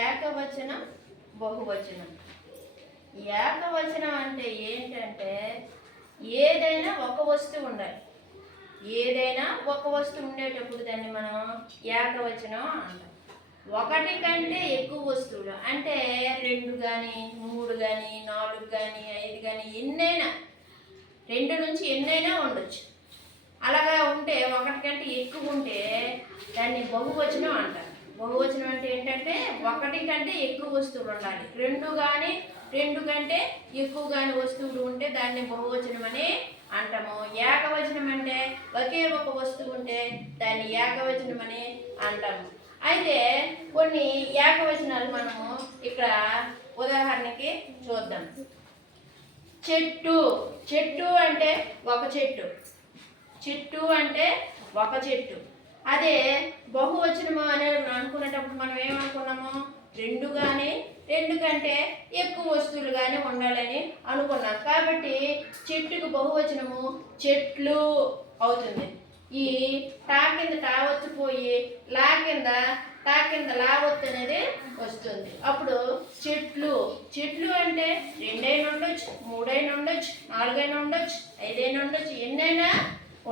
ఏకవచనం బహువచనం. ఏకవచనం అంటే ఏంటంటే ఏదైనా ఒక వస్తువు ఉండాలి. ఏదైనా ఒక వస్తువు ఉండేటప్పుడు దాన్ని మనం ఏకవచనం అంటాం. ఒకటి కంటే ఎక్కువ వస్తువులు అంటే 2 కానీ 3 కానీ 4 కానీ 5 కానీ ఎన్నైనా 2 నుంచి ఎన్నైనా ఉండొచ్చు. అలాగా ఉంటే ఒకటి కంటే ఎక్కువ ఉంటే దాన్ని బహువచనం అంటారు. బహువచనం అంటే ఏంటంటే ఒకటి కంటే ఎక్కువ వస్తువులు ఉండాలి. 2 కానీ 2 కంటే ఎక్కువ కానీ వస్తువులు ఉంటే దాన్ని బహువచనం అని అంటాము. ఏకవచనం అంటే ఒకే ఒక వస్తువు ఉంటే దాన్ని ఏకవచనం అని అంటాము. అయితే కొన్ని ఏకవచనాలు మనము ఇక్కడ ఉదాహరణకి చూద్దాం. చెట్టు. చెట్టు అంటే ఒక చెట్టు. చెట్టు అంటే ఒక చెట్టు. అదే బహువచనము అని అనుకునేటప్పుడు మనం ఏమనుకున్నాము? 2 కానీ 2 కంటే ఎక్కువ వస్తువులు కానీ ఉండాలని అనుకున్నాం. కాబట్టి చెట్టుకు బహువచనము చెట్లు అవుతుంది. ఈ టా కింద టా వచ్చిపోయి లా కింద టా కింద లా ఒత్తు అనేది వస్తుంది. అప్పుడు చెట్లు. చెట్లు అంటే 2 అయినా ఉండొచ్చు, 3 అయినా ఉండొచ్చు, 4 అయినా ఉండొచ్చు, 5 అయినా ఉండొచ్చు, ఎన్నైనా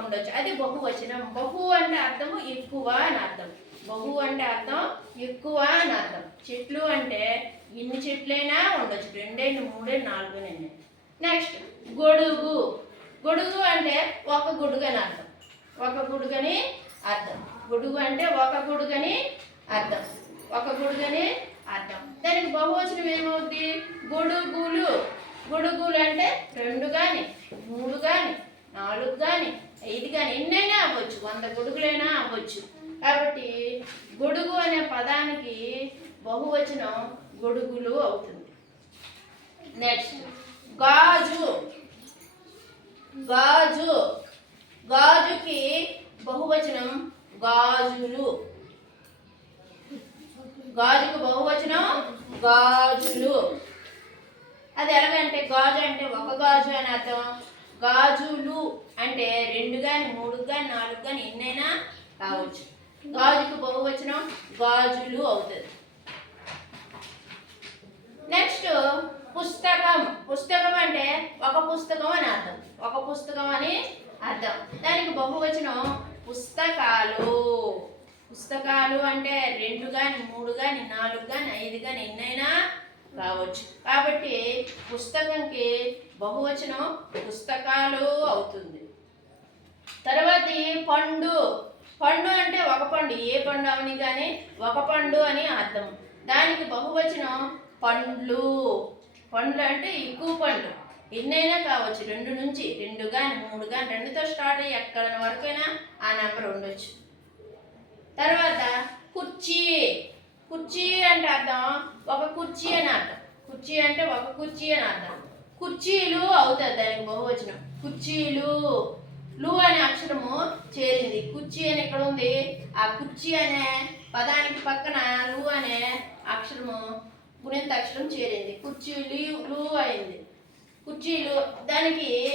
ఉండొచ్చు. అది బహువచనం. బహు అంటే అర్థము ఎక్కువ అని అర్థం. బహు అంటే అర్థం ఎక్కువ అని అర్థం. చెట్లు అంటే ఎన్ని చెట్లైనా ఉండొచ్చు, 2 అయినా 3 అయినా 4 అయినా. నెక్స్ట్ గొడుగు. గొడుగు అంటే ఒక గొడుగు అని అర్థం. ఒక గొడుగని అర్థం. గొడుగు అంటే ఒక గొడుగని అర్థం. ఒక గొడుగని అర్థం. దానికి బహువచనం ఏమవుద్ది? గొడుగులు. గొడుగులు అంటే 2 కానీ 3 కానీ 4 కానీ 5 కానీ ఎన్నైనా అవ్వచ్చు, 100 గొడుగులైనా అవ్వచ్చు. కాబట్టి గొడుగు అనే పదానికి బహువచనం గొడుగులు అవుతుంది. నెక్స్ట్ గాజు. గాజు. గాజుకి బహువచనం గాజులు. గాజుకు బహువచనం గాజులు. అది ఎలాగంటే గాజు అంటే ఒక గాజు అని అర్థం. గాజులు అంటే 2 కానీ 3 కానీ 4 కానీ ఎన్నైనా కావచ్చు. గాజుకు బహువచనం గాజులు అవుతుంది. నెక్స్ట్ పుస్తకం. పుస్తకం అంటే ఒక పుస్తకం అని అర్థం. ఒక పుస్తకం అని అర్థం. దానికి బహువచనం పుస్తకాలు. పుస్తకాలు అంటే 2 కానీ 3 కానీ 4 కానీ 5 కానీ ఎన్నైనా కావచ్చు. కాబట్టి పుస్తకంకి బహువచనం పుస్తకాలు అవుతుంది. తర్వాత పండు. పండు అంటే ఒక పండు, ఏ పండు అవని కానీ ఒక పండు అని అర్థం. దానికి బహువచనం పండ్లు. పండ్లు అంటే ఎక్కువ పండ్లు, ఎన్నైనా కావచ్చు. 2 నుంచి 2 కానీ 3 కానీ 2తో స్టార్ట్ అయ్యి ఎక్కడ వరకైనా ఆ నెంబర్ ఉండొచ్చు. తర్వాత కుర్చీ. కుర్చీ అంటే అర్థం ఒక కుర్చీ అని అర్థం. కుర్చీ అంటే ఒక కుర్చీ అని అర్థం. కుర్చీలు అవుతుంది దానికి బహువచనం. కుర్చీలు. లు అనే అక్షరము చేరింది. కుర్చీ అని ఎక్కడ ఉంది? ఆ కుర్చీ అనే పదానికి పక్కన లు అనే అక్షరము గుణింత అక్షరం చేరింది. కుర్చీలు లు అయింది. కుర్చీలు. దానికి